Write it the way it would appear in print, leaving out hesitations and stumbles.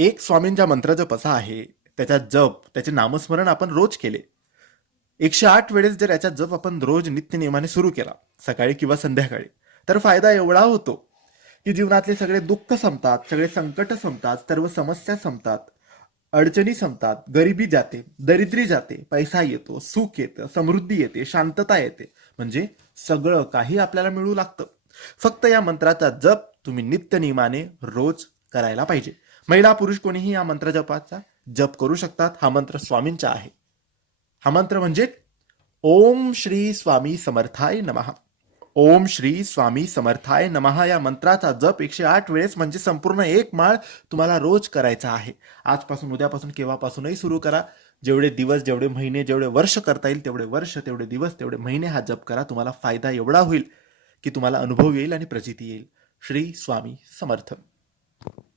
एक स्वामींचा मंत्र जप असा आहे, त्याचा जप, त्याचे नामस्मरण आपण रोज केले. 108 वेळेस जर याचा जप आपण रोज नित्यनियमाने सुरू केला, सकाळी किंवा संध्याकाळी, तर फायदा एवढा होतो की जीवनातले सगळे दुःख संपतात, सगळे संकट संपतात, सर्व समस्या संपतात, अडचणी संपतात, गरिबी जाते, दरिद्री जाते, पैसा येतो, सुख येतं, समृद्धी येते, शांतता येते. म्हणजे सगळं काही आपल्याला मिळू लागतं. फक्त या मंत्राचा जप तुम्ही नित्यनियमाने रोज करायला पाहिजे. महिला पुरुष कोणीही या मंत्र जपाचा जप करू शकतात. हा मंत्र स्वामींचा आहे. हा मंत्र म्हणजे ओम श्री स्वामी समर्थाय नमः. ओम श्री स्वामी समर्थाय नमः या मंत्राचा जप 108 वेळेस म्हणजे संपूर्ण एक माळ तुम्हाला रोज करायचा आहे. आजपासून, उद्यापासून, केव्हापासूनही सुरू करा. जेवढे दिवस, जेवढे महिने, जेवढे वर्ष करता येईल तेवढे वर्ष, तेवढे दिवस, तेवढे महिने हा जप करा. तुम्हाला फायदा एवढा होईल की तुम्हाला अनुभव येईल आणि प्रचिती येईल. श्री स्वामी समर्थ.